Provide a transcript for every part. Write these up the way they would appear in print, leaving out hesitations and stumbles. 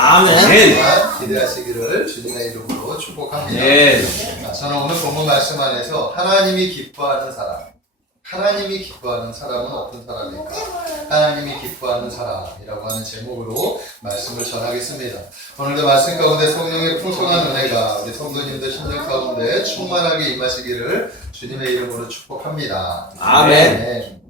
아멘. 정말 기대하시기를 주님의 이름으로 축복합니다. 네. 저는 오늘 본문 말씀 안에서 하나님이 기뻐하는 사람, 하나님이 기뻐하는 사람은 어떤 사람일까? 하나님이 기뻐하는 사람이라고 하는 제목으로 말씀을 전하겠습니다. 오늘도 말씀 가운데 성령의 풍성한 은혜가 우리 성도님들 심령 가운데 충만하게 임하시기를 주님의 이름으로 축복합니다. 아멘. 네.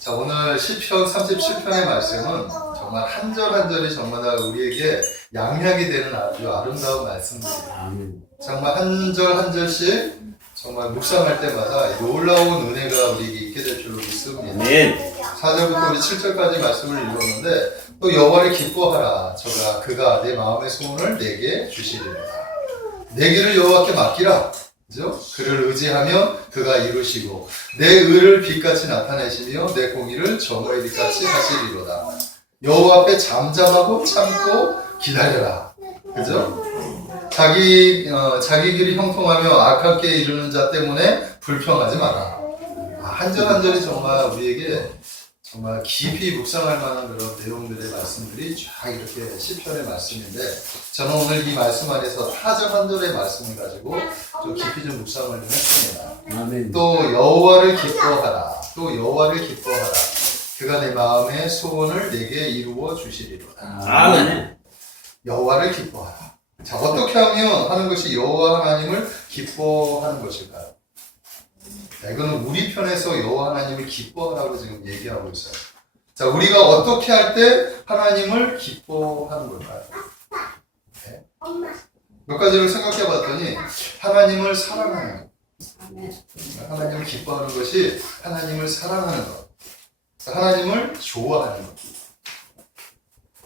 자, 오늘 시편 37편의 말씀은 정말 한 절 한 절이 정말 우리에게 양약이 되는 아주 아름다운 말씀입니다. 아멘. 정말 한 절 한 절씩 정말 묵상할 때마다 놀라운 은혜가 우리에게 있게 될 줄로 믿습니다. 아멘. 4절부터 우리 7절까지 말씀을 읽었는데 또 여호와를 기뻐하라. 그가 내 마음의 소원을 내게 주시리라. 내 길을 여호와께 맡기라. 그죠? 그를 의지하면 그가 이루시고 내 의를 빛같이 나타내시며 내 공의를 정오의 빛같이 하시리로다. 여호와 앞에 잠잠하고 참고 기다려라. 그죠? 자기 길이 형통하며 악하게 이루는 자 때문에 불평하지 마라. 한 절 한 절이 정말 우리에게 정말 깊이 묵상할 만한 그런 내용들의 말씀들이 쫙 이렇게 시편의 말씀인데 저는 오늘 이 말씀 안에서 4절 한 절의 말씀을 가지고 좀 깊이 좀 묵상을 좀 했습니다. 아멘. 또 여호와를 기뻐하라. 또 여호와를 기뻐하라. 그가 내 마음의 소원을 내게 이루어 주시리로다. 아멘. 여호와를 기뻐하라. 자, 어떻게 하면 하는 것이 여호와 하나님을 기뻐하는 것일까요? 자, 이거는 우리 편에서 여호와 하나님을 기뻐하라고 지금 얘기하고 있어요. 자, 우리가 어떻게 할 때 하나님을 기뻐하는 걸까요? 네. 몇 가지를 생각해 봤더니 하나님을 사랑하는 것. 하나님을 기뻐하는 것이 하나님을 사랑하는 것. 하나님을 좋아하는 것.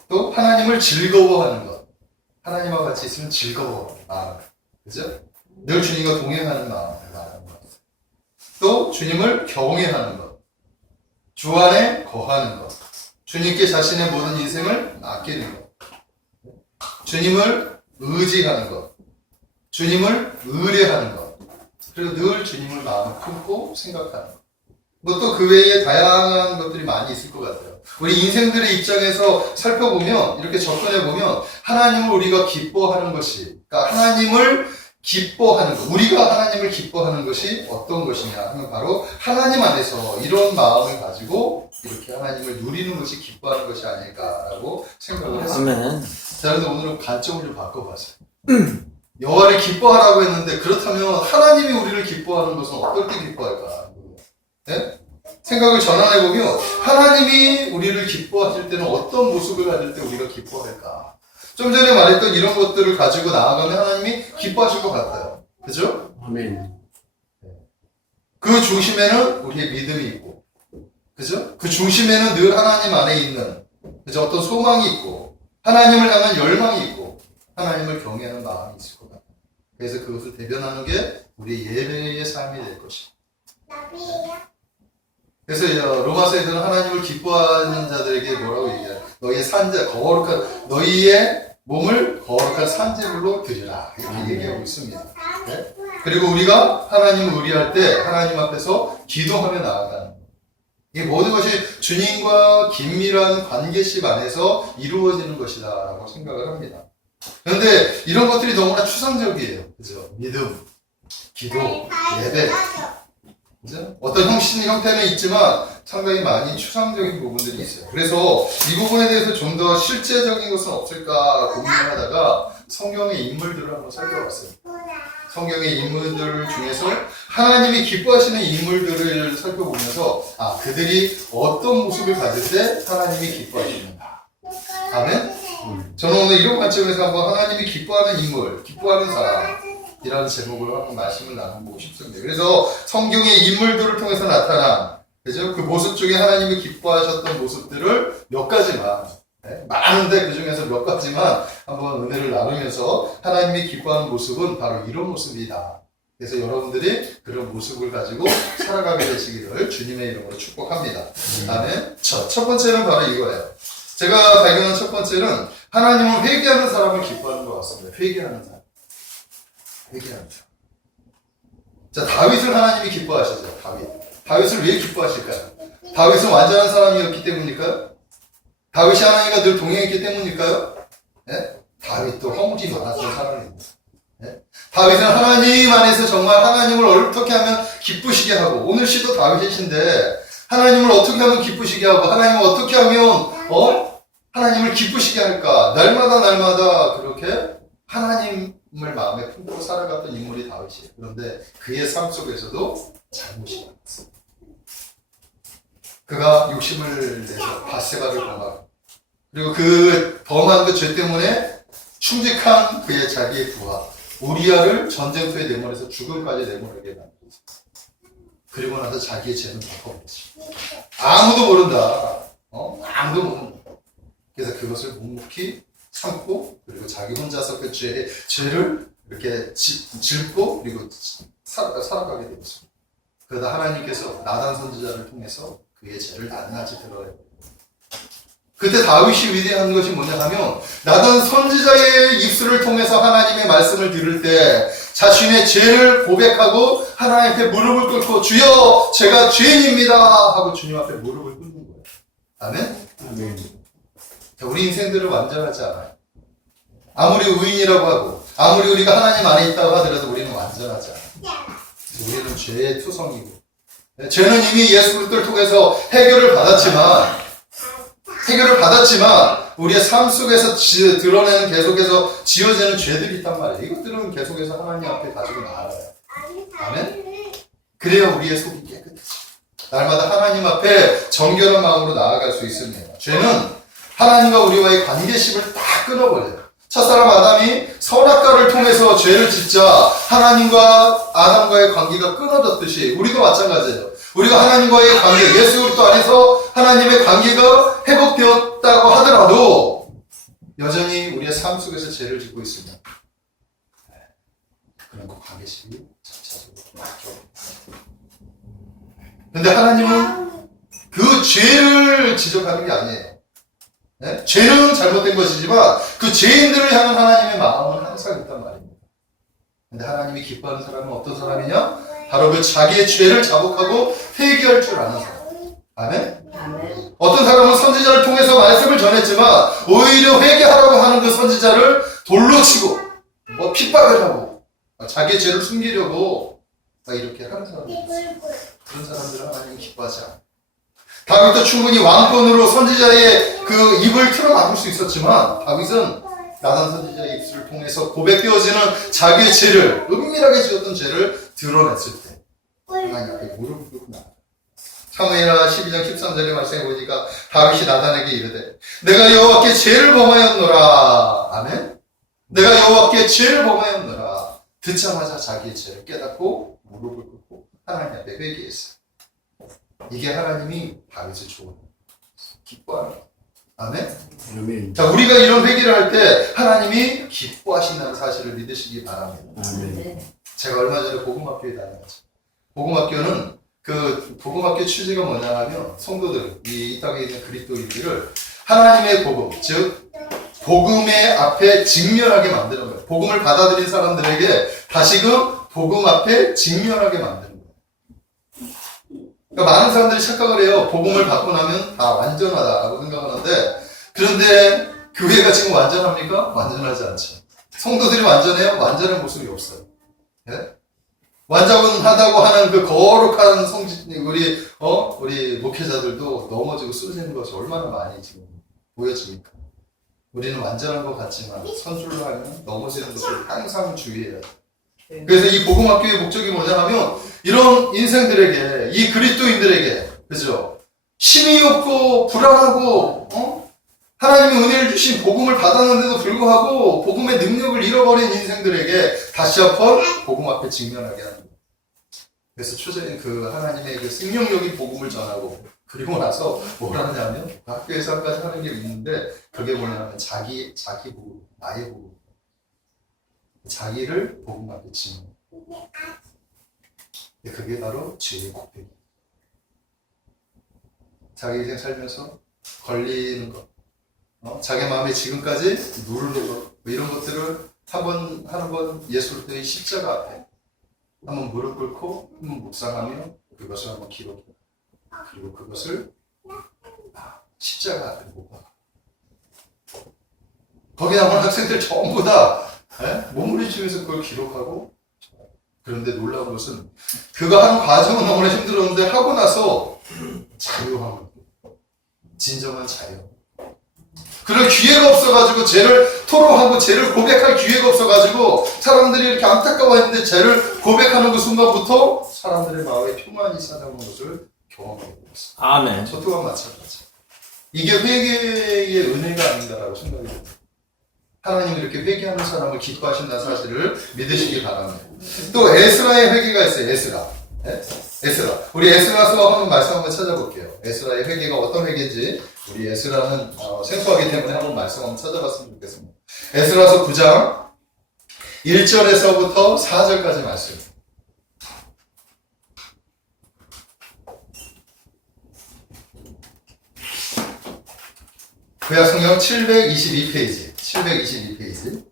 또 하나님을 즐거워하는 것. 하나님과 같이 있으면 즐거워. 그죠? 늘 주님과 동행하는 마음을 말하는 것. 또 주님을 경외하는 것. 주 안에 거하는 것. 주님께 자신의 모든 인생을 맡기는 것. 주님을 의지하는 것. 주님을 의뢰하는 것. 그리고 늘 주님을 마음에 품고 생각하는 것. 뭐 또 그 외에 다양한 것들이 많이 있을 것 같아요. 우리 인생들의 입장에서 살펴보면 이렇게 접근해보면 하나님을 우리가 기뻐하는 것이 그러니까 하나님을 기뻐하는 것 우리가 하나님을 기뻐하는 것이 어떤 것이냐 하면 바로 하나님 안에서 이런 마음을 가지고 이렇게 하나님을 누리는 것이 기뻐하는 것이 아닐까라고 생각을 했습니다. 아멘. 자, 그래서 오늘은 관점을 좀 바꿔봤어요. 여호와를 기뻐하라고 했는데 그렇다면 하나님이 우리를 기뻐하는 것은 어떨 때 기뻐할까? 네? 생각을 전환해보면 하나님이 우리를 기뻐하실 때는 어떤 모습을 가질 때 우리가 기뻐할까? 좀 전에 말했던 이런 것들을 가지고 나아가면 하나님이 기뻐하실 것 같아요. 그죠? 아멘. 그 중심에는 우리의 믿음이 있고 그죠? 그 중심에는 늘 하나님 안에 있는 그죠? 어떤 소망이 있고 하나님을 향한 열망이 있고 하나님을 경외하는 마음이 있을 것 같아요. 그래서 그것을 대변하는 게 우리의 예배의 삶이 될 것이에요. 그래서 로마서에서는 하나님을 기뻐하는 자들에게 뭐라고 얘기해요? 너희의 산재, 너희의 몸을 거룩한 산재물로 드리라. 이렇게 얘기하고 있습니다. 네? 그리고 우리가 하나님을 의리할 때 하나님 앞에서 기도하며 나아가는 이 모든 것이 주님과 긴밀한 관계식 안에서 이루어지는 것이다 라고 생각을 합니다. 그런데 이런 것들이 너무나 추상적이에요. 그죠? 믿음, 기도, 예배. 그죠? 어떤 형태는 있지만 상당히 많이 추상적인 부분들이 있어요. 그래서 이 부분에 대해서 좀 더 실제적인 것은 없을까 고민을 하다가 성경의 인물들을 한번 살펴봤어요. 성경의 인물들 중에서 하나님이 기뻐하시는 인물들을 살펴보면서 그들이 어떤 모습을 가질 때 하나님이 기뻐하시는가. 아멘? 저는 오늘 이런 관점에서 한번 하나님이 기뻐하는 인물, 기뻐하는 사람 이라는 제목으로 한번 말씀을 나눠보고 싶습니다. 그래서 성경의 인물들을 통해서 나타난 그죠? 그 모습 중에 하나님이 기뻐하셨던 모습들을 몇 가지만 많은데 그 중에서 몇 가지만 한번 은혜를 나누면서 하나님이 기뻐하는 모습은 바로 이런 모습이다. 그래서 여러분들이 그런 모습을 가지고 살아가게 되시기를 주님의 이름으로 축복합니다. 다음에 첫 번째는 바로 이거예요. 제가 발견한 첫 번째는 하나님은 회개하는 사람을 기뻐하는 것 같습니다. 회개하는 사람. 회개하는 사람. 자, 다윗을 하나님이 기뻐하시죠. 다윗을 왜 기뻐하실까요? 다윗은 완전한 사람이었기 때문일까요? 다윗이 하나님과 늘 동행했기 때문일까요? 네? 다윗도 허물이 많았던 사람입니다. 네? 다윗은 하나님 안에서 정말 하나님을 어떻게 하면 기쁘시게 하고, 오늘 시도 다윗이신데 하나님을 어떻게 하면 기쁘시게 하고, 하나님을 어떻게 하면 하나님을 기쁘시게 할까? 날마다 그렇게 하나님을 마음에 품고 살아갔던 인물이 다윗이에요. 그런데 그의 삶 속에서도 잘못이 많았어요. 그가 욕심을 내서 바세바를 범하고, 그리고 그 범한 그 죄 때문에 충직한 그의 자기의 부하 우리아를 전쟁터에 내몰아서 죽음까지 내몰게 만들었어요. 그리고 나서 자기의 죄는 덮어버렸죠. 아무도 모른다. 아무도 모른다. 그래서 그것을 묵묵히 참고, 그리고 자기 혼자서 그 죄를 이렇게 짚고, 그리고 살아가게 되었습니다. 그러다 하나님께서 나단 선지자를 통해서 그의 죄를 낱낱이 드러내요. 그때 다윗이 위대한 것이 뭐냐 하면, 나단 선지자의 입술을 통해서 하나님의 말씀을 들을 때 자신의 죄를 고백하고 하나님 앞에 무릎을 꿇고, 주여 제가 죄인입니다 하고 주님 앞에 무릎을 꿇는 거예요. 아멘? 아멘. 우리 인생들은 완전하지 않아요. 아무리 의인이라고 하고 아무리 우리가 하나님 안에 있다고 하더라도 우리는 완전하지 않아요. 우리는 죄의 투성이고, 죄는 이미 예수 그리스도를 통해서 해결을 받았지만 우리의 삶 속에서 드러내는, 계속해서 지어지는 죄들이 있단 말이에요. 이것들은 계속해서 하나님 앞에 가지고 나아가요. 아멘? 그래야 우리의 속이 깨끗해져. 날마다 하나님 앞에 정결한 마음으로 나아갈 수 있습니다. 죄는 하나님과 우리와의 관계심을 다 끊어버려요. 첫사람 아담이 선악과를 통해서 죄를 짓자 하나님과 아담과의 관계가 끊어졌듯이 우리도 마찬가지예요. 우리가 하나님과의 관계, 예수 그리스도 안에서 하나님의 관계가 회복되었다고 하더라도 여전히 우리의 삶 속에서 죄를 짓고 있습니다. 그런 그 관계심이 점차적으로 바뀌어요. 그런데 하나님은 그 죄를 지적하는 게 아니에요. 네? 죄는 잘못된 것이지만 그 죄인들을 향한 하나님의 마음은 항상 있단 말입니다. 근데 하나님이 기뻐하는 사람은 어떤 사람이냐? 바로 그 자기의 죄를 자복하고 회개할 줄 아는 사람. 아멘? 아멘. 어떤 사람은 선지자를 통해서 말씀을 전했지만 오히려 회개하라고 하는 그 선지자를 돌로 치고 핍박을 하고 자기의 죄를 숨기려고 이렇게 하는 사람들이 있어요. 그런 사람들은 하나님이 기뻐하지 않아요. 다윗도 충분히 왕권으로 선지자의 그 입을 틀어막을 수 있었지만 다윗은 나단 선지자의 입술을 통해서 고백되어지는 자기의 죄를, 은밀하게 지었던 죄를 드러냈을 때 하나님 앞에 무릎을 꿇고 나아요. 사무엘하 12장 13절의 말씀에 보니까 다윗이 나단에게 이르되 내가 여호와께 죄를 범하였노라. 아멘. 내가 여호와께 죄를 범하였노라. 듣자마자 자기의 죄를 깨닫고 무릎을 꿇고 하나님 앞에 회개했어요. 이게 하나님이 다윗을 좋아해요. 기뻐하는 거예요. 아멘? 아멘. 자, 우리가 이런 회개를 할 때 하나님이 기뻐하신다는 사실을 믿으시기 바랍니다. 아멘. 제가 얼마 전에 복음학교에 다녀왔죠. 복음학교는 그 복음학교 취지가 뭐냐면 성도들, 이 땅에 있는 그리스도인들을 하나님의 복음, 즉 복음의 앞에 직면하게 만드는 거예요. 복음을 받아들인 사람들에게 다시금 복음 앞에 직면하게 만드는 거예요. 그러니까 많은 사람들이 착각을 해요. 복음을 받고 나면 다 완전하다고 생각하는데, 그런데 교회가 지금 완전합니까? 완전하지 않죠. 성도들이 완전해요? 완전한 모습이 없어요. 네? 완전하다고 하는 그 거룩한 우리 목회자들도 넘어지고 쓰러지는 것이 얼마나 많이 지금 보여집니까? 우리는 완전한 것 같지만 선술로 하면 넘어지는 것을 항상 주의해야 돼요. 그래서 이 복음학교의 목적이 뭐냐 하면 이런 인생들에게, 이 그리스도인들에게, 그죠? 힘이 없고 불안하고 하나님의 은혜를 주신 복음을 받았는데도 불구하고 복음의 능력을 잃어버린 인생들에게 다시 한번 복음 앞에 직면하게 하는 거예요. 그래서 초전에 그 하나님의 그 생명력인 복음을 전하고 그리고 나서 뭘 하냐면 학교에서 한 가지 하는 게 있는데 그게 뭐냐면 자기 복음, 나의 복음. 자기를 복음 앞에 치는 거예요. 그게 바로 죄의 고백이에요. 자기 인생 살면서 걸리는 것, 자기 마음에 지금까지 누르는 것, 이런 것들을 한번 예수 그리스도의 십자가 앞에 한번 무릎 꿇고 한번 묵상하며 그것을 한번 기록해, 그리고 그것을 십자가 앞에 못 봐. 거기 나온 학생들 전부 다 몸부림치면서 그걸 기록하고. 그런데 놀라운 것은 그거 하는 과정은 너무나 힘들었는데 하고 나서 자유한 거예요. 진정한 자유. 그럴 기회가 없어가지고 죄를 토로하고 죄를 고백할 기회가 없어가지고 사람들이 이렇게 안타까워했는데 죄를 고백하는 그 순간부터 사람들의 마음에 평안이 찾아오는 것을 경험하게 되었어요. 아멘. 저 또한 마찬가지. 이게 회개의 은혜가 아닌가라고 생각이 듭니다. 하나님이 이렇게 회개하는 사람을 기뻐하신다는 사실을 믿으시기 바랍니다. 또 에스라의 회개가 있어요. 에스라. 에스라. 우리 에스라서 한번 말씀 한번 찾아볼게요. 에스라의 회개가 어떤 회개인지 우리 에스라는 생소하기 때문에 한번 말씀 한번 찾아봤으면 좋겠습니다. 에스라서 9장 1절에서부터 4절까지 말씀. 구약성경 722페이지. 722페이지.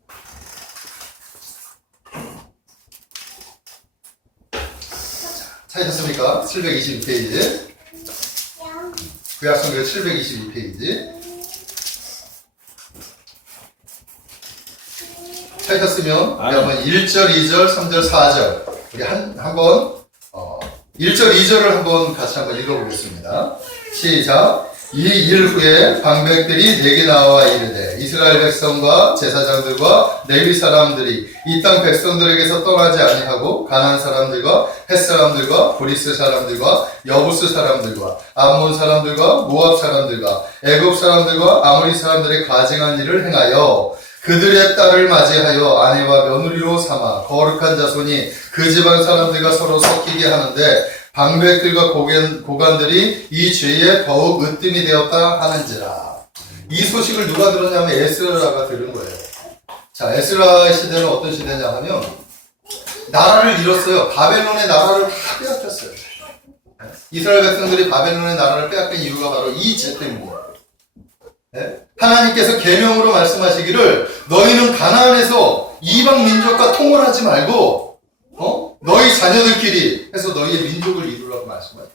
찾으셨습니까? 722페이지. 구약성경 722페이지. 찾으셨으면 우리 한번 1절, 2절, 3절, 4절 우리 한번 1절, 2절을 한번 같이 한번 읽어보겠습니다. 시작. 이 일 후에 방백들이 내게 나와 이르되 이스라엘 백성과 제사장들과 레위 사람들이 이 땅 백성들에게서 떠나지 아니하고 가나안 사람들과 헷 사람들과 브리스 사람들과 여부스 사람들과 암몬 사람들과 모압 사람들과 애굽 사람들과 아모리 사람들의 가증한 일을 행하여 그들의 딸을 맞이하여 아내와 며느리로 삼아 거룩한 자손이 그 지방 사람들과 서로 섞이게 하는데 방백들과 고관들이 이 죄에 더욱 으뜸이 되었다 하는지라. 이 소식을 누가 들었냐면 에스라가 들은 거예요. 자, 에스라 시대는 어떤 시대냐 하면 나라를 잃었어요. 바벨론의 나라를 다 빼앗겼어요. 이스라엘 백성들이 바벨론의 나라를 빼앗긴 이유가 바로 이 죄 때문이에요. 하나님께서 계명으로 말씀하시기를 너희는 가나안에서 이방 민족과 통혼하지 말고 너희 자녀들끼리 해서 너희의 민족을 이루라고 말씀하죠.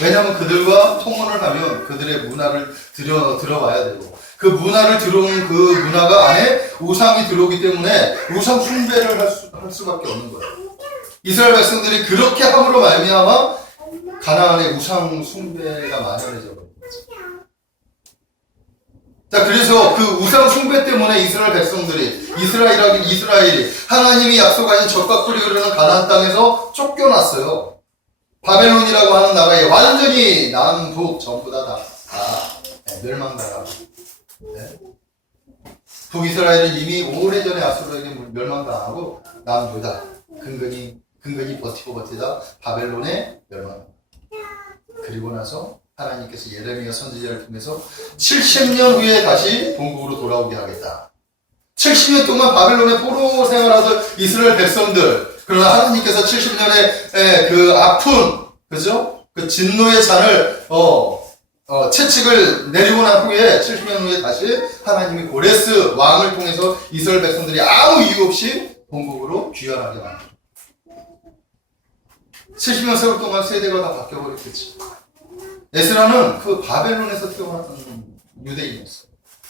왜냐하면 그들과 통혼을 하면 그들의 문화를 들어봐야 되고 그 문화를 들어오는 그 문화가 안에 우상이 들어오기 때문에 우상 숭배를 할 수밖에 없는 거예요. 이스라엘 백성들이 그렇게 함으로 말미암아 가나안의 우상 숭배가 만연해져 버린 거죠. 자, 그래서 그 우상 숭배 때문에 이스라엘 백성들이 이스라엘이 하나님이 약속하신 젖과 꿀이 흐르는 가나안 땅에서 쫓겨났어요. 바벨론이라고 하는 나라에 완전히 남북 전부 다 멸망당하고. 북이스라엘은 이미 오래전에 아수르에게 멸망당하고 남북 다 근근히 버티다 바벨론에 멸망. 그리고 나서 하나님께서 예레미야 선지자를 통해서 70년 후에 다시 본국으로 돌아오게 하겠다. 70년 동안 바벨론의 포로 생활하던 이스라엘 백성들, 그러나 하나님께서 70년의 그 아픈, 그죠? 그 진노의 잔을, 채찍을 내리고 난 후에 70년 후에 다시 하나님이 고레스 왕을 통해서 이스라엘 백성들이 아무 이유 없이 본국으로 귀환하게 만듭니다. 70년 세월 동안 세대가 다 바뀌어버렸겠지. 에스라는 그 바벨론에서 태어났던 유대인이었어.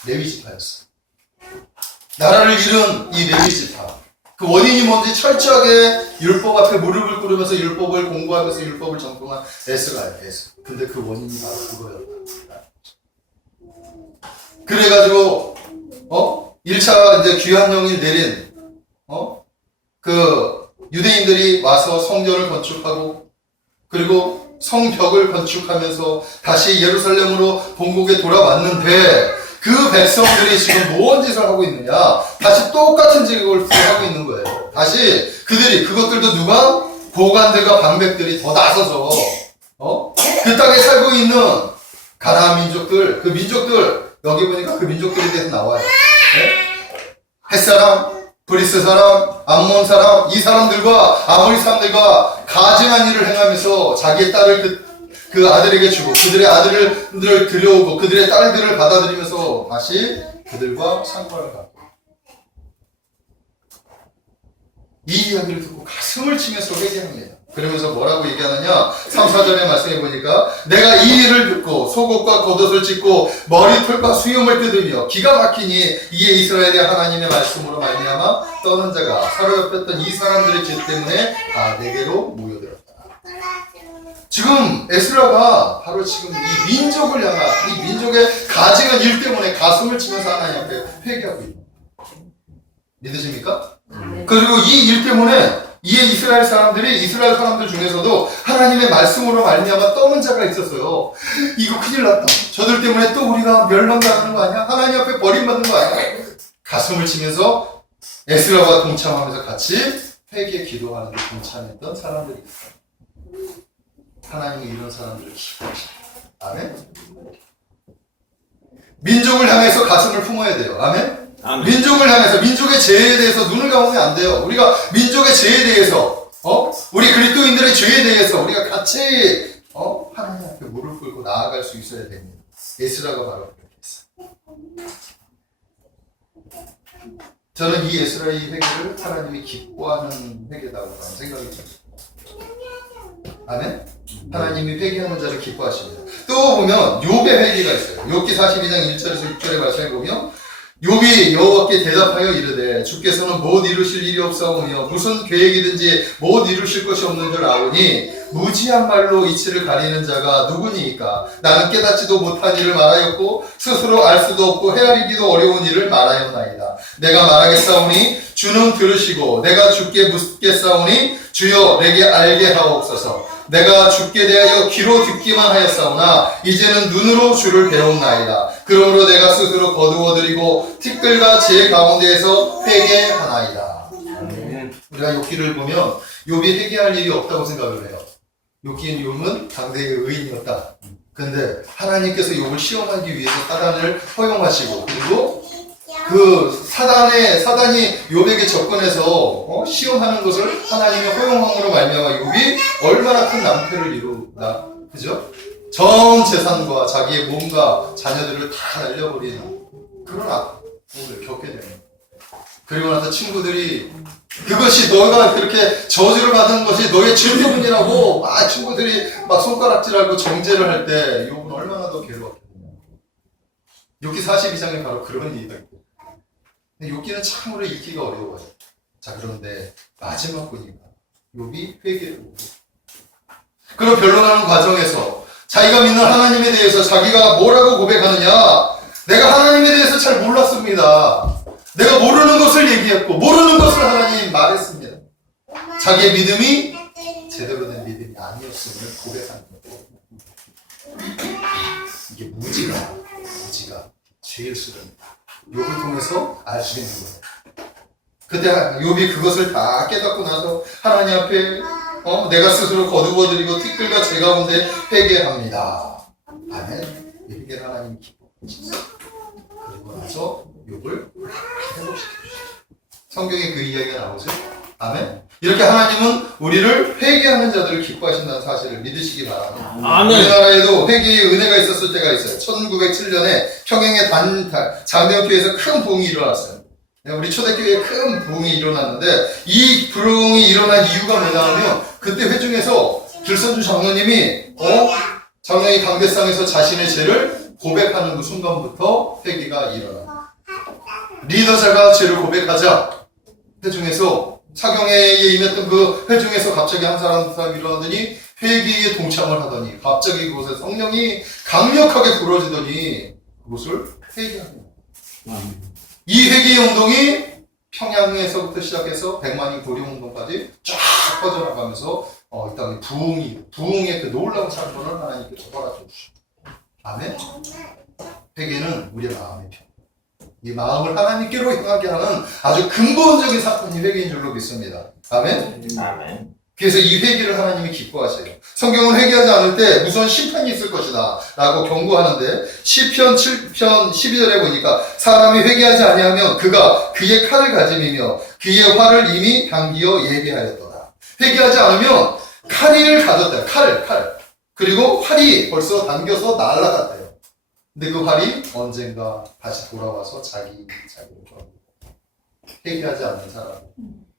레위 지파였어. 나라를 잃은 이 레위 지파. 그 원인이 뭔지 철저하게 율법 앞에 무릎을 꿇으면서 율법을 공부하면서 율법을 전공한 에스라예요. 근데 그 원인이 바로 그거였다. 그래가지고 1차 이제 귀환령을 내린 그 유대인들이 와서 성전을 건축하고 그리고 성벽을 건축하면서 다시 예루살렘으로 본국에 돌아왔는데 그 백성들이 지금 무슨 짓을 하고 있느냐? 다시 똑같은 직업을 하고 있는 거예요. 다시 그것들도 누가? 고관들과 방백들이 더 나서서 그 땅에 살고 있는 가나안 민족들, 그 민족들 여기 보니까 그 민족들에 대해서 나와요. 햇사람, 브리스 사람, 암몬 사람, 이 사람들과 아모리 사람들과 가증한 일을 행하면서 자기의 딸을 그 아들에게 주고 그들의 아들을 들여오고 그들의 딸들을 받아들이면서 다시 그들과 상관을 갖고 이 이야기를 듣고 가슴을 치면서 회개합니다. 그러면서 뭐라고 얘기하느냐? 3, 4절에 말씀해 보니까 내가 이 일을 듣고 속옷과 겉옷을 찢고 머리털과 수염을 뜯으며 기가 막히니 이에 이스라엘의 하나님의 말씀으로 말미암아 떠난 자가 사로잡혔던 이 사람들의 죄 때문에 다 내게로 모여들었다. 지금 에스라가 바로 지금 이 민족을 향한 이 민족의 가증한 일 때문에 가슴을 치면서 하나님 앞에 회개하고 있는 거예요. 믿으십니까? 그리고 이 일 때문에 이에 이스라엘 사람들 중에서도 하나님의 말씀으로 말미암아 떠는 자가 있었어요. 이거 큰일 났다. 저들 때문에 또 우리가 멸망당하는 거 아니야? 하나님 앞에 버림받는 거 아니야? 가슴을 치면서 에스라와 동참하면서 같이 회개 기도하는 데 동참했던 사람들이 있어요. 하나님이 이런 사람들을 기뻐하십니다. 아멘? 민족을 향해서 가슴을 품어야 돼요. 아멘? 아멘. 민족을 향해서 민족의 죄에 대해서 눈을 감으면 안 돼요. 우리가 민족의 죄에 대해서 우리 그리스도인들의 죄에 대해서 우리가 같이 하나님 앞에 무릎 꿇고 나아갈 수 있어야 됩니다. 에스라가 바로 그렇게 했어요. 저는 이 에스라의 회개를 하나님이 기뻐하는 회개다고 생각이 듭니다. 아멘? 하나님이 회개하는 자를 기뻐하십니다. 또 보면 욥의 회개가 있어요. 욥기 42장 1절에서 6절에 말씀해 보면 욥이 여호와께 대답하여 이르되 주께서는 못 이루실 일이 없사오며 무슨 계획이든지 못 이루실 것이 없는 줄 아오니 무지한 말로 이치를 가리는 자가 누구니이까? 나는 깨닫지도 못한 일을 말하였고 스스로 알 수도 없고 헤아리기도 어려운 일을 말하였나이다. 내가 말하겠사오니 주는 들으시고 내가 주께 묻겠사오니 주여 내게 알게 하옵소서. 내가 주께 대하여 귀로 듣기만 하였사오나 이제는 눈으로 주를 배웠나이다. 그러므로 내가 스스로 거두어드리고 티끌과 제 가운데에서 회개하나이다. 우리가 욥기를 보면 욥이 회개할 일이 없다고 생각을 해요. 욥은 당대의 의인이었다. 근데 하나님께서 욥을 시험하기 위해서 사단을 허용하시고 그리고 그 사단이 욥에게 접근해서 시험하는 것을 하나님의 허용함으로 말미암아 욥이 얼마나 큰 낭패를 이루나, 그죠? 전 재산과 자기의 몸과 자녀들을 다 날려버리는 그런 아픔을 겪게 됩니다. 그리고 나서 친구들이 그것이 너가 그렇게 저주를 받은 것이 너의 죄 때문이라고 친구들이 막 손가락질하고 정죄를 할 때 욥은 얼마나 더 괴로웠겠냐. 욥기 42장에 바로 그런 얘기가 있고. 욥기는 참으로 읽기가 어려워요. 자, 그런데 마지막 보니까 욥이 회개를 하고 그런 변론하는 과정에서 자기가 믿는 하나님에 대해서 자기가 뭐라고 고백하느냐? 내가 하나님에 대해서 잘 몰랐습니다. 내가 모르는 것을 얘기했고 모르는 것을 하나님 말했습니다. 자기의 믿음이 제대로 된 믿음이 아니었음을 고백하는 거예요. 이게 무지가 죄일 수입니다. 욥을 통해서 알 수 있는 거예요. 그때 욥이 그것을 다 깨닫고 나서 하나님 앞에 내가 스스로 거두어드리고 티끌과 제 가운데 회개합니다. 아멘. 이 회개를 하나님이 기뻐하시죠. 그리고 나서 욥을 회복시켜주시죠. 성경에 그 이야기가 나오죠. 아멘. 이렇게 하나님은 우리를 회개하는 자들을 기뻐하신다는 사실을 믿으시기 바랍니다. 아멘. 우리나라에도 회개의 은혜가 있었을 때가 있어요. 1907년에 평양의 장대교회에서 큰 부흥이 일어났어요. 우리 초대교회에 큰 부흥이 일어났는데 이 부흥이 일어난 이유가 뭐냐면 그때 회중에서 길선주 장로님이 장로의 강대상에서 자신의 죄를 고백하는 그 순간부터 회개가 일어납니다. 리더자가 죄를 고백하자 회중에서 사경회에 임했던 그 회중에서 갑자기 한 사람 일어나더니 회개에 동참을 하더니 갑자기 그곳에 성령이 강력하게 불어지더니 그곳을 회개합니다. 이 회개의 운동이 평양에서부터 시작해서 백만인 고려운동까지 쫙 퍼져나가면서 이 땅에 부흥의 그 놀라운 사건을 하나님께서 허락해 주십니다. 아멘. 회개는 우리의 마음의 편. 이 마음을 하나님께로 향하게 하는 아주 근본적인 사건이 회개인 줄로 믿습니다. 아멘. 아멘. 그래서 이 회개를 하나님이 기뻐하세요. 성경은 회개하지 않을 때 무서운 심판이 있을 것이다 라고 경고하는데 시편 7편 12절에 보니까 사람이 회개하지 아니하면 그가 그의 칼을 가짐이며 그의 활을 이미 당기어 예비하였도다. 회개하지 않으면 칼을 가졌다. 칼. 그리고 활이 벌써 당겨서 날아갔대요. 근데 그 활이 언젠가 다시 돌아와서 자기를 겁니다. 회개하지 않는 사람.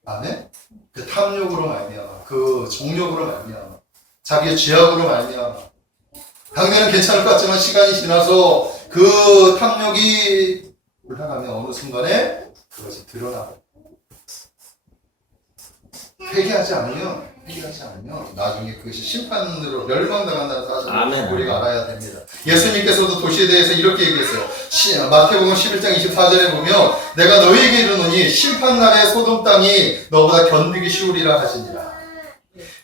아멘? 그 탐욕으로 말미암아, 그 정욕으로 말미암아, 자기의 죄악으로 말미암아. 당면은 괜찮을 것 같지만 시간이 지나서 그 탐욕이 올라가면 어느 순간에 그것이 드러나고 회개하지 않으면 나중에 그것이 심판으로 멸망당한다는 사실을 우리가 알아야 됩니다. 예수님께서도 도시에 대해서 이렇게 얘기했어요. 마태복음 11장 24절에 보면 내가 너희에게 이르노니 심판날에 소돔 땅이 너보다 견디기 쉬우리라 하시니라.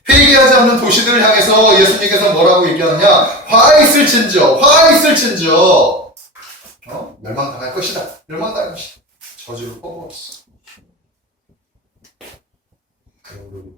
회개하지 않는 도시들을 향해서 예수님께서 뭐라고 얘기하느냐? 화 있을진저 멸망당할 것이다. 저주를 퍼부었어.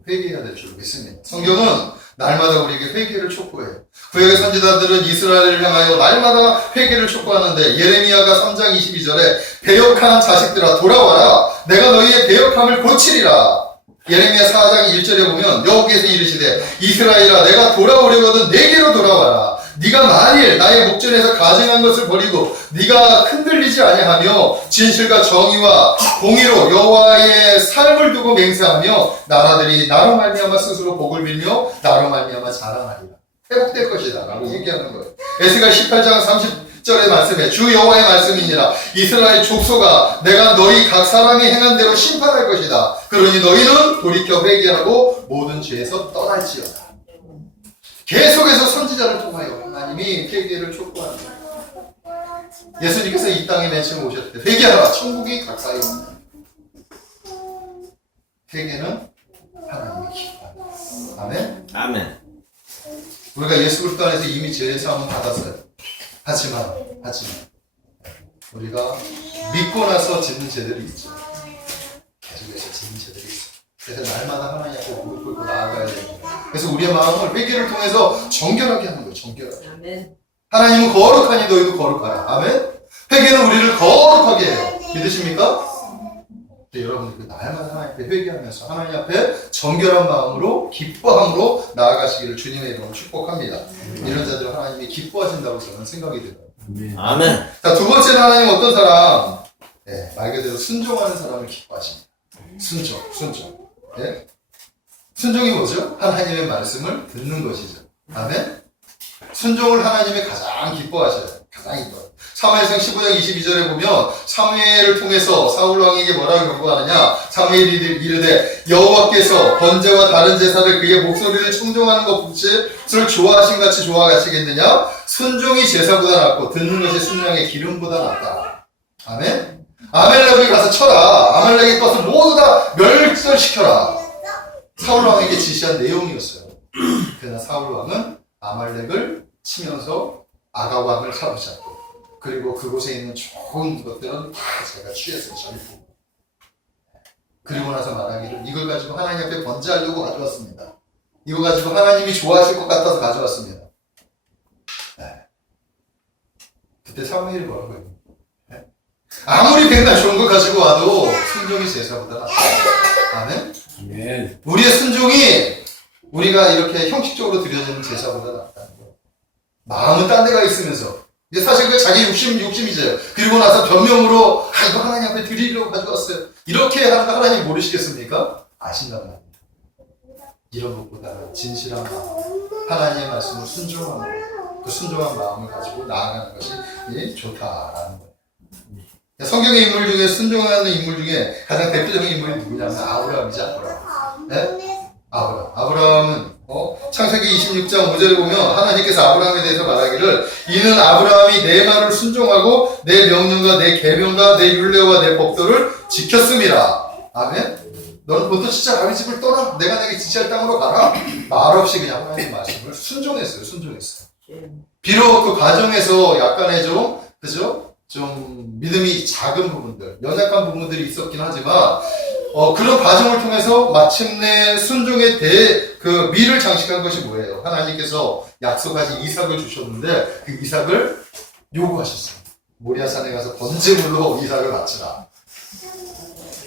회개해야 될 줄 믿습니다. 성경은 날마다 우리에게 회개를 촉구해요. 구약의 선지자들은 이스라엘을 향하여 날마다 회개를 촉구하는데 예레미야가 3장 22절에 배역한 자식들아 돌아와라. 내가 너희의 배역함을 고치리라. 예레미야 4장 1절에 보면 여호와께서 이르시되 이스라엘아 내가 돌아오려거든 내게로 돌아와라. 네가 만일 나의 목전에서 가증한 것을 버리고 네가 흔들리지 아니하며 진실과 정의와 공의로 여호와의 삶을 두고 맹세하며 나라들이 나로 말미암아 스스로 복을 빌며 나로 말미암아 자랑하리라. 회복될 것이다 라고 얘기하는 거예요. 에스겔 18장 30절의 말씀에 주 여호와의 말씀이니라. 이스라엘 족속아 내가 너희 각 사람이 행한 대로 심판할 것이다. 그러니 너희는 돌이켜 회개하고 모든 죄에서 떠날지어다. 계속해서 선지자를 통하여 하나님이 회개를 촉구하는 거예요. 예수님께서 이 땅에 맨 처음 오셨을 때 회개하라 천국이 가까이 온다. 회개는 하나님의 기뻐합니다. 아멘? 아멘. 우리가 예수 그리스도 안에서 이미 죄의 사함을 받았어요. 하지만 우리가 믿고 나서 짓는 죄들이 있죠. 계속해서 짓는 죄들이 있어요. 그래서 날마다 하나님 앞에 무릎 꿇고 나아가야 됩니다. 그래서 우리의 마음을 회개를 통해서 정결하게 하는 거예요. 정결하게. 아멘. 하나님은 거룩하니 너희도 거룩하라. 아멘. 회개는 우리를 거룩하게 해요. 믿으십니까? 네, 여러분들 날마다 하나님 앞에 회개하면서 하나님 앞에 정결한 마음으로 기뻐함으로 나아가시기를 주님의 이름으로 축복합니다. 이런 자들 하나님이 기뻐하신다고 저는 생각이 들어요. 아멘. 자, 두 번째는 하나님 어떤 사람? 네, 말 그대로 순종하는 사람을 기뻐하십니다. 순종. 네? 순종이 뭐죠? 하나님의 말씀을 듣는 것이죠. 아멘? 순종을 하나님이 가장 기뻐하셔요. 가장 기뻐요. 사무엘상 15장 22절에 보면 사무엘을 통해서 사울왕에게 뭐라고 경고하느냐? 사무엘이 이르되 여호와께서 번제와 다른 제사를 그의 목소리를 청종하는 것을 좋아하신 같이 좋아하시겠느냐? 순종이 제사보다 낫고 듣는 것이 순양의 기름보다 낫다. 아멘? 아말렉을 가서 쳐라. 아말렉의 것을 모두 다 멸절시켜라. 사울왕에게 지시한 내용이었어요. 그러나 사울왕은 아말렉을 치면서 아가왕을 사로잡고 그리고 그곳에 있는 좋은 것들은 다 제가 취해서 전부. 그리고 나서 말하기를 이걸 가지고 하나님 앞에 번제하려고 가져왔습니다. 이거 가지고 하나님이 좋아하실 것 같아서 가져왔습니다. 네. 그때 사무엘이 뭐라고 해요? 네. 아무리 백날 좋은 거 가지고 와도 순종이 제사보다 낫다. 아멘? 아멘. 우리의 순종이 우리가 이렇게 형식적으로 드려지는 제사보다 낫다는 거. 마음은 딴 데가 있으면서 사실 그 자기 욕심이죠. 그리고 나서 변명으로 이거 하나님 앞에 드리려고 가져왔어요. 이렇게 하는 거 하나님 모르시겠습니까? 아신단 말입니다. 이런 것보다는 진실한 마음, 하나님의 말씀을 순종하는 그 순종한 마음을 가지고 나아가는 것이 좋다라는 거예요. 성경의 인물 중에 순종하는 인물 중에 가장 대표적인 인물이 누구냐면 아브라함이지. 아브라함. 네? 아브라함은 창세기 26장 5절에 보면 하나님께서 아브라함에 대해서 말하기를 이는 아브라함이 내 말을 순종하고 내 명령과 내 계명과 내 율례와 내 법도를 지켰음이라. 아멘. 너는 보통 진짜 아버지 집을 떠나 내가 내게 지시할 땅으로 가라. 말없이 그냥 하나님의 말씀을 순종했어요. 비록 그 과정에서 약간의 좀 믿음이 작은 부분들, 연약한 부분들이 있었긴 하지만 그런 과정을 통해서 마침내 순종의 그 미를 장식한 것이 뭐예요? 하나님께서 약속하신 이삭을 주셨는데 그 이삭을 요구하셨어요. 모리아산에 가서 번제물로 이삭을 바치라.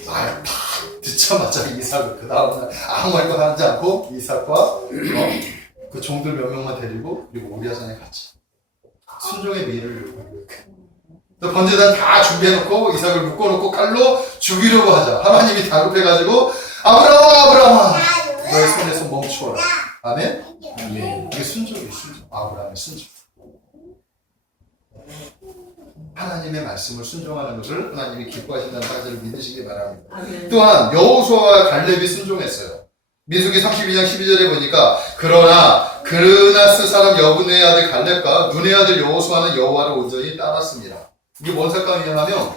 말 팍 듣자마자 이삭을 그 다음날 아무 말도 하지 않고 이삭과 그 종들 몇 명만 데리고 그리고 모리아산에 갔지. 순종의 미를 요구해요. 또 번제단 다 준비해놓고 이삭을 묶어놓고 칼로 죽이려고 하자. 하나님이 다급해가지고 아브라함아 너의 손에서 멈추어라. 아멘? 아멘. 이게 순종이에요. 순종. 아브라함의 순종. 하나님의 말씀을 순종하는 것을 하나님이 기뻐하신다는 사실을 믿으시기 바랍니다. 아멘. 또한 여호수아와 갈렙이 순종했어요. 민수기 32장 12절에 보니까 그러나 그나스 사람 여분의 아들 갈렙과 눈의 아들 여호수아는 여호와를 온전히 따랐습니다. 이게 뭔 사건이냐면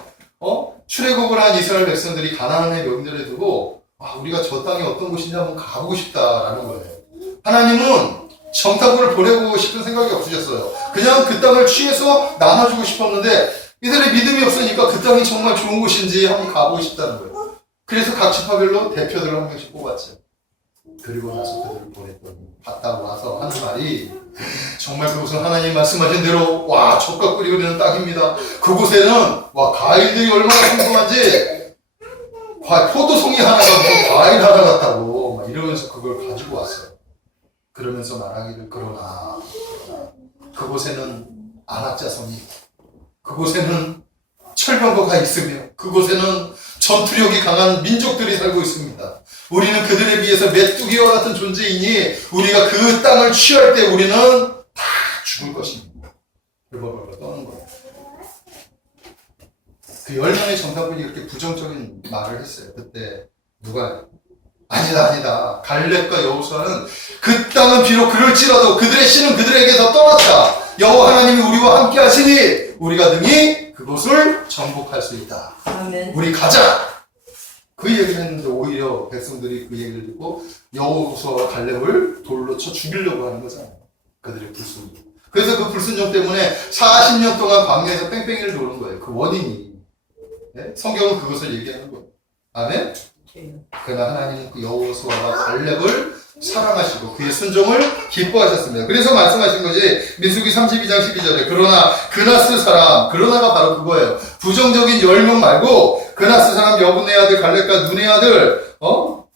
출애굽을 한 이스라엘 백성들이 가나안의 명절에 두고 우리가 저 땅이 어떤 곳인지 한번 가보고 싶다라는 거예요. 하나님은 정탐꾼을 보내고 싶은 생각이 없으셨어요. 그냥 그 땅을 취해서 나눠주고 싶었는데 이들의 믿음이 없으니까 그 땅이 정말 좋은 곳인지 한번 가보고 싶다는 거예요. 그래서 각 지파별로 대표들을 한 명씩 뽑았죠. 그리고 나서 그들을 보냈더니 갔다 와서 하는 말이 정말 그곳은 하나님 말씀하신 대로 젖과 꿀이 흐르는 땅입니다. 그곳에는 과일들이 얼마나 풍성한지 포도송이 하나가 과일 하나 같다고 막 이러면서 그걸 가지고 왔어요. 그러면서 말하기를 그러나 그곳에는 안악자손이 있고 그곳에는 철병거가 있으며 그곳에는 전투력이 강한 민족들이 살고 있습니다. 우리는 그들에 비해서 메뚜기와 같은 존재이니 우리가 그 땅을 취할 때 우리는 다 죽을 것입니다. 벌벌벌 떠는 거예요. 그 10명의 정탐꾼이 이렇게 부정적인 말을 했어요. 그때 누가 아니다. 갈렙과 여호수아는 그 땅은 비록 그럴지라도 그들의 신은 그들에게서 떠났다. 여호와 하나님이 우리와 함께 하시니 우리가 능히 그곳을 정복할 수 있다. 아멘. 우리 가자. 그 얘기를 했는데 오히려 백성들이 그 얘기를 듣고 여호수아와 갈렙을 돌로 쳐 죽이려고 하는 거잖아요. 그들의 불순종. 그래서 그 불순종 때문에 40년 동안 광야에서 뺑뺑이를 도는 거예요. 그 원인이. 네? 성경은 그것을 얘기하는 거예요. 아멘? 그러나 하나님은 그 여호수아와 갈렙을 사랑하시고 그의 순종을 기뻐하셨습니다. 그래서 말씀하신 것이 민수기 32장 12절에 그러나 그나스 사람, 그러나가 바로 그거예요. 부정적인 10명 말고 그나스 사람 여분의 아들 갈렙과 눈의 아들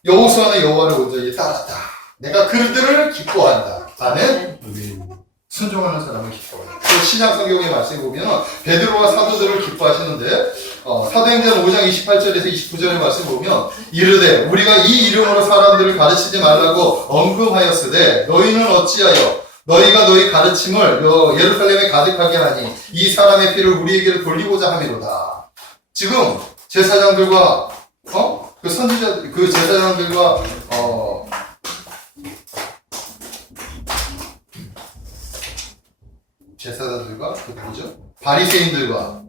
여호수아는 여호와를 온전히 따랐다. 내가 그들을 기뻐한다. 아멘? 순종하는 사람을 기뻐한다. 그 신약 성경의 말씀에 보면 베드로와 사도들을 기뻐하시는데 사도행전 5장 28절에서 29절의 말씀 보면 이르되 우리가 이 이름으로 사람들을 가르치지 말라고 언급하였으되 너희는 어찌하여 너희가 너희 가르침을 예루살렘에 가득하게 하니 이 사람의 피를 우리에게로 돌리고자 함이로다. 지금 제사장들과 그 선지자 그 제사장들과 제사장들과 그 누구죠? 바리새인들과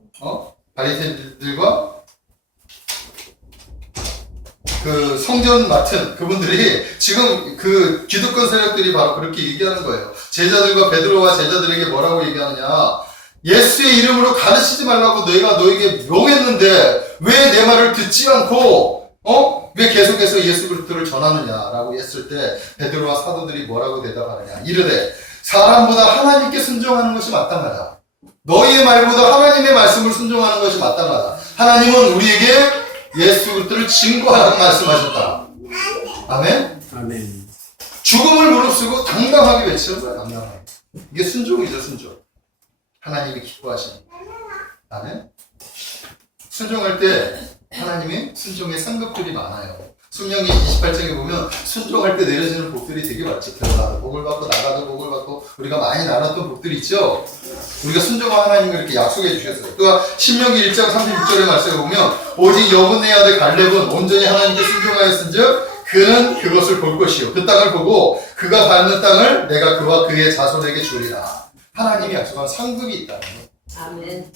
그 성전 맡은 그분들이 지금 그 기득권 세력들이 바로 그렇게 얘기하는 거예요. 제자들과 베드로와 제자들에게 뭐라고 얘기하느냐? 예수의 이름으로 가르치지 말라고 내가 너에게 명했는데 왜 내 말을 듣지 않고 왜 계속해서 예수 그리스도를 전하느냐라고 했을 때 베드로와 사도들이 뭐라고 대답하느냐? 이르되 사람보다 하나님께 순종하는 것이 마땅하다. 너희의 말보다 하나님의 말씀을 순종하는 것이 마땅하다. 하나님은 우리에게 예수 그리스도를 증거하라고 말씀하셨다. 아멘? 아멘. 죽음을 무릅쓰고 당당하게 외치는 거야. 당당하게. 이게 순종이죠. 순종. 하나님이 기뻐하시는. 아멘? 순종할 때 하나님이 순종의 상급들이 많아요. 순명기 28장에 보면 순종할 때 내려지는 복들이 되게 많죠. 들어가도 복을 받고 나가도 복을 받고 우리가 많이 나눴던 복들이 있죠. 우리가 순종한 하나님을 이렇게 약속해 주셨어요. 또 신명기 1장 36절의 말씀에 보면 오직 여분의 아들 갈렙은 온전히 하나님께 순종하였은즉 그는 그것을 볼 것이요 그 땅을 보고 그가 받는 땅을 내가 그와 그의 자손에게 주리라. 하나님이 약속한 상급이 있다는 거예요. 아멘.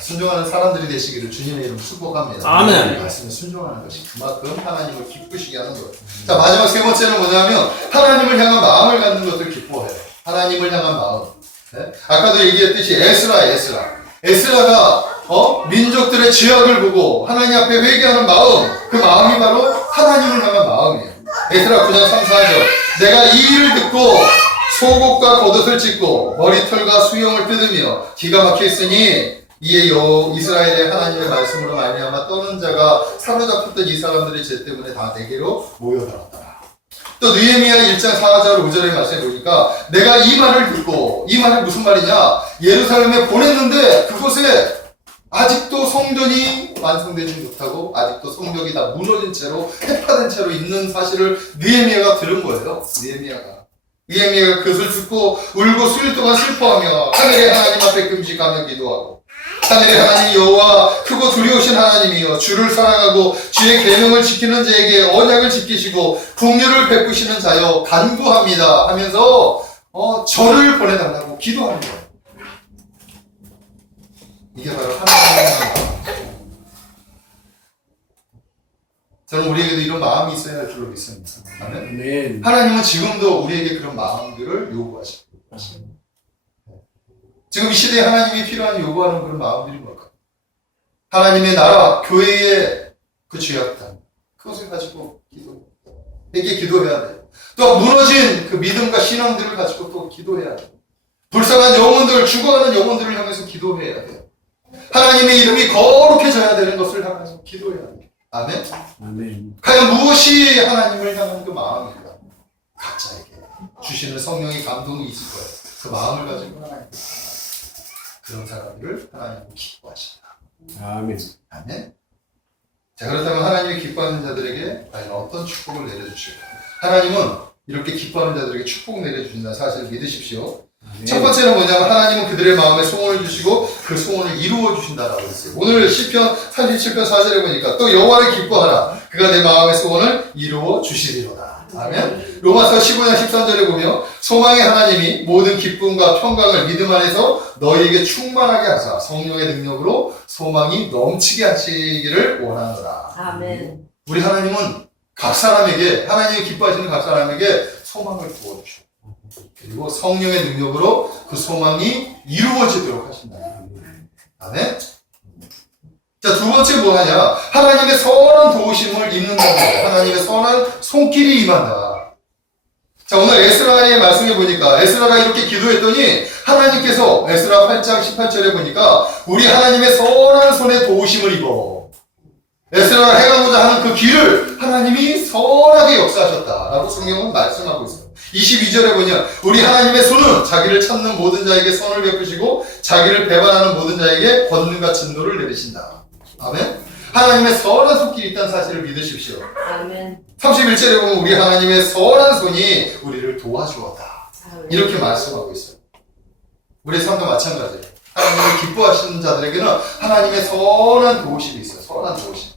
순종하는 사람들이 되시기를 주님의 이름으로 축복합니다. 아멘. 말씀에 순종하는 것이 그만큼 하나님을 기쁘시게 하는 거예요. 자, 마지막 세 번째는 뭐냐면 하나님을 향한 마음을 갖는 것을 기뻐해요. 하나님을 향한 마음. 네? 아까도 얘기했듯이 에스라가 민족들의 죄악을 보고 하나님 앞에 회개하는 마음, 그 마음이 바로 하나님을 향한 마음이에요. 에스라 9장 3, 4절 내가 이 일을 듣고 속옷과 겉옷을 찢고 머리털과 수염을 뜯으며 기가 막혀 있으니 이에 이스라엘의 하나님의 말씀으로 말미암아 떠는 자가 사로잡혔던 이 사람들의 죄 때문에 다 내게로 모여들었더라. 또 느헤미야 1장 4절 5절의 말씀에 보니까 내가 이 말을 듣고 이 말이 무슨 말이냐? 예루살렘에 보냈는데 그곳에 아직도 성전이 완성되지 못하고 아직도 성벽이 다 무너진 채로 해파된 채로 있는 사실을 느헤미야가 들은 거예요. 느헤미야가 그것을 듣고 울고 수일 동안 슬퍼하며 하늘의 하나님 앞에 금식하며 기도하고 하늘의 하나님 여호와 크고 두려우신 하나님이여 주를 사랑하고 주의 계명을 지키는 자에게 언약을 지키시고 긍휼을 베푸시는 자여 간구합니다 하면서 저를 보내달라고 기도하는 거예요. 이게 바로 하나님의 마음. 저는 우리에게도 이런 마음이 있어야 할 줄로 믿습니다. 아멘. 하나님은 지금도 우리에게 그런 마음들을 요구하십니다. 지금 이 시대에 하나님이 필요한 요구하는 그런 마음들이 뭘까? 하나님의 나라, 교회의 그 죄악단, 그것을 가지고 기도해야 돼요. 또 무너진 그 믿음과 신앙들을 가지고 또 기도해야 돼요. 불쌍한 영혼들, 죽어가는 영혼들을 향해서 기도해야 돼요. 하나님의 이름이 거룩해져야 되는 것을 향해서 기도해야 돼요. 아멘? 아멘. 과연 무엇이 하나님을 향한 그 마음일까? 각자에게 주시는 성령의 감동이 있을 거예요. 그 마음을 가지고 하나님 그런 사람들을 하나님은 기뻐하신다. 아멘. 아멘. 자, 그렇다면 하나님이 기뻐하는 자들에게 과연 어떤 축복을 내려주실까? 하나님은 이렇게 기뻐하는 자들에게 축복 내려주신다는 사실을 믿으십시오. 아멘. 첫 번째는 뭐냐면 하나님은 그들의 마음에 소원을 주시고 그 소원을 이루어 주신다라고 했어요. 오늘 시편 37편 4절에 보니까 또 여호와를 기뻐하라. 그가 내 마음의 소원을 이루어 주시리로다. 아멘. 로마서 15장 13절에 보면 소망의 하나님이 모든 기쁨과 평강을 믿음 안에서 너희에게 충만하게 하사 성령의 능력으로 소망이 넘치게 하시기를 원하노라. 아멘. 우리 하나님은 각 사람에게 하나님이 기뻐하시는 각 사람에게 소망을 부어주시고 그리고 성령의 능력으로 그 소망이 이루어지도록 하신다. 아멘. 자, 두 번째 뭐 하냐? 하나님의 선한 도우심을 입는다는 거예요. 하나님의 선한 손길이 임한다. 자, 오늘 에스라의 말씀에 보니까 에스라가 이렇게 기도했더니 하나님께서 에스라 8장 18절에 보니까 우리 하나님의 선한 손에 도우심을 입어. 에스라가 행하고자 하는 그 길을 하나님이 선하게 역사하셨다라고 성경은 말씀하고 있어요. 22절에 보면 우리 하나님의 손은 자기를 찾는 모든 자에게 선을 베푸시고 자기를 배반하는 모든 자에게 권능과 진노를 내리신다. 아멘. 하나님의 선한 손길이 있다는 사실을 믿으십시오. 아멘. 31절에 보면 우리 하나님의 선한 손이 우리를 도와주었다. 아멘. 이렇게 말씀하고 있어요. 우리의 삶도 마찬가지예요. 하나님을 기뻐하시는 자들에게는 하나님의 선한 도우심이 있어요. 선한 도우심.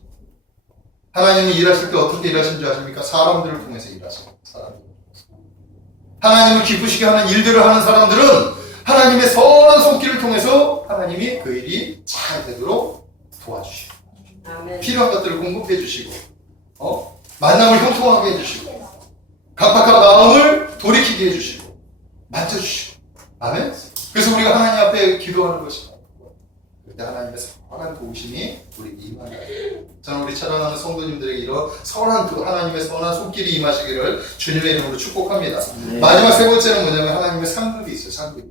하나님이 일하실 때 어떻게 일하시는 줄 아십니까? 사람들을 통해서 일하시는 사람들. 하나님을 기쁘시게 하는 일들을 하는 사람들은 하나님의 선한 손길을 통해서 하나님이 그 일이 잘 되도록 도와주시고 필요한 것들을 공급해 주시고 만남을 형통하게 해주시고 각박한 마음을 돌이키게 해주시고 만져주시고 아멘. 그래서 우리가 하나님 앞에 기도하는 것입니다. 그때 하나님의 선한 도우심이 우리 임한다. 저는 우리 찬양하는 성도님들에게 이런 선한 하나님의 선한 손길이 임하시기를 주님의 이름으로 축복합니다. 네. 마지막 세 번째는 뭐냐면 하나님의 상급이 있어요. 상급이.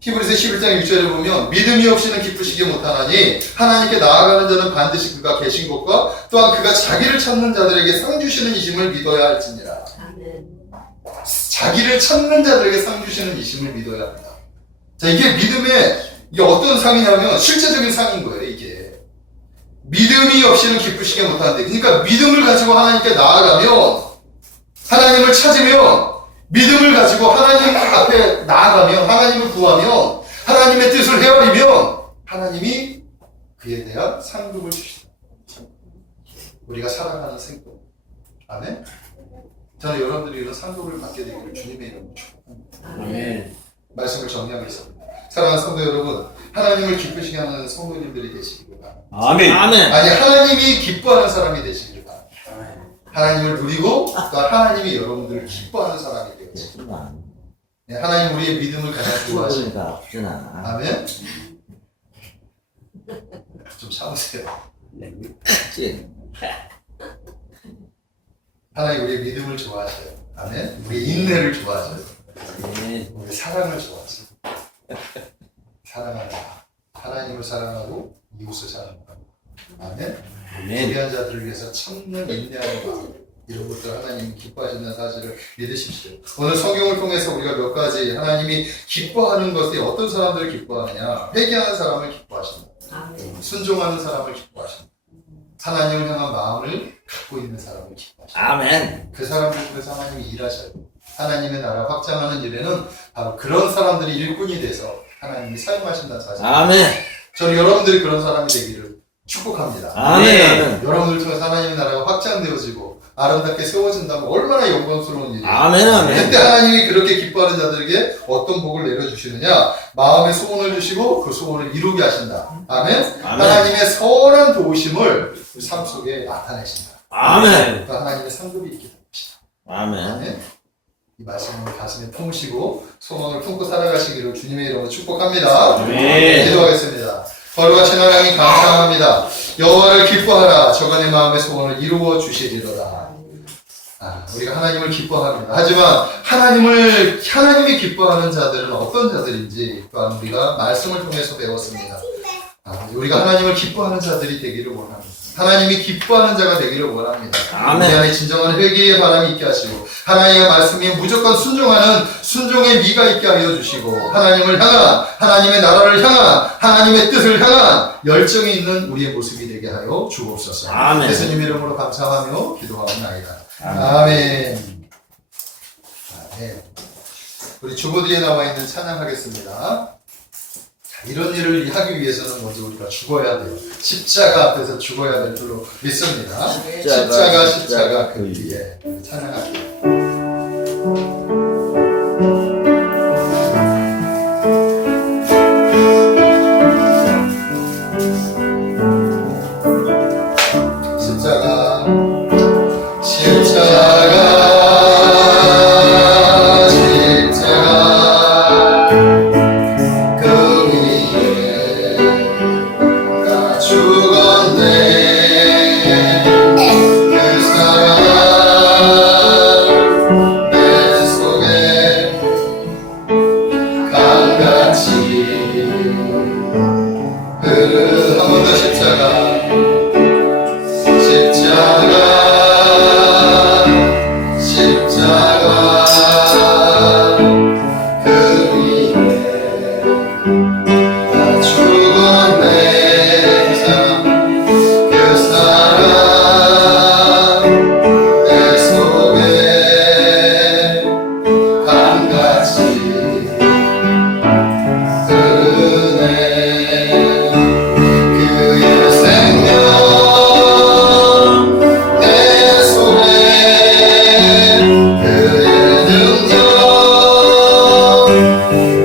히브리서 11장 6절에 보면 믿음이 없이는 기쁘시기 못하나니 하나님께 나아가는 자는 반드시 그가 계신 것과 또한 그가 자기를 찾는 자들에게 상 주시는 이심을 믿어야 할지니라. 자기를 찾는 자들에게 상 주시는 이심을 믿어야 합니다. 자, 이게 이게 어떤 상이냐면 실제적인 상인 거예요. 이게 믿음이 없이는 기쁘시게 못하는데, 그러니까 믿음을 가지고 하나님께 나아가면, 하나님을 찾으면, 믿음을 가지고 하나님 앞에 나아가면, 하나님을 구하면, 하나님의 뜻을 헤아리면 하나님이 그에 대한 상급을 주신다. 우리가 살아가는 생각. 아멘. 저는 여러분들이 이런 상급을 받게 되기를 주님의 이름으로 축복합니다. 아멘. 말씀을 정리하겠습니다. 사랑하는 성도 여러분, 하나님을 기쁘시게 하는 성도님들이 되시기를 바랍니다. 아멘. 아멘. 아니, 하나님이 기뻐하는 사람이 되시기를 바랍니다. 하나님을 누리고 또 하나님이 여러분들을 기뻐하는 사람이 되시기를 바랍니다. 네, 하나님 우리의 믿음을 가장 좋아하십니다. 아멘. 좀 참으세요. 하나님 우리의 믿음을 좋아하셔요. 아멘. 우리의 인내를 좋아하셔요. 우리의 사랑을 좋아하셔요. 사랑하는 하나님을 사랑하고 이웃을 사랑한다. 아멘. 불의한 자들을 위해서 참는 인내하는 마음, 이런 것들 하나님이 기뻐하신다는 사실을 믿으십시오. 오늘 성경을 통해서 우리가 몇 가지 하나님이 기뻐하는 것이 어떤 사람들을 기뻐하느냐, 회개하는 사람을 기뻐하신다. 순종하는 사람을 기뻐하신다. 하나님을 향한 마음을 갖고 있는 사람을 기뻐하신다. 아멘. 그 사람들 통해서 하나님이 일하셔요. 하나님의 나라 확장하는 일에는 바로 그런 사람들이 일꾼이 돼서 하나님이 사용하신다는 사실. 아멘. 저는 여러분들이 그런 사람이 되기를 축복합니다. 아멘. 여러분들 통해서 하나님의 나라가 확장되어지고 아름답게 세워진다면 얼마나 영광스러운 일이에요. 아멘. 아멘. 그때 하나님이 그렇게 기뻐하는 자들에게 어떤 복을 내려주시느냐, 마음의 소원을 주시고 그 소원을 이루게 하신다. 아멘. 아멘. 하나님의 선한 도우심을 우리 삶 속에 나타내신다. 아멘. 그러니까 하나님의 상급이 있게 됩니다. 아멘. 아멘. 이 말씀을 가슴에 품으시고 소망을 품고 살아가시기를 주님의 이름으로 축복합니다. 아멘. 기도하겠습니다. 거룩하신 하나님 감사합니다. 여호와를 기뻐하라. 저가 내 마음의 소원을 이루어 주시리로다. 우리가 하나님을 기뻐합니다. 하지만 하나님이 기뻐하는 자들은 어떤 자들인지 또한 우리가 말씀을 통해서 배웠습니다. 우리가 하나님을 기뻐하는 자들이 되기를 원합니다. 하나님이 기뻐하는 자가 되기를 원합니다. 아멘. 우리 안에 진정한 회개의 바람이 있게 하시고 하나님의 말씀에 무조건 순종하는 순종의 미가 있게 하여 주시고 하나님을 향한, 하나님의 나라를 향한, 하나님의 뜻을 향한 열정이 있는 우리의 모습이 되게 하여 주옵소서. 아멘. 예수님 이름으로 감사하며 기도하옵나이다. 아멘. 아멘. 우리 주보 뒤에 나와 있는 찬양하겠습니다. 이런 일을 하기 위해서는 먼저 우리가 죽어야 돼요. 십자가 앞에서 죽어야 될 줄로 믿습니다. 십자가 그 위에 찬양할게요.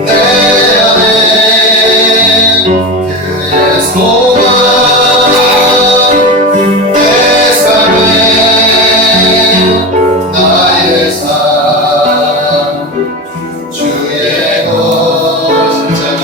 내 안에 그의 손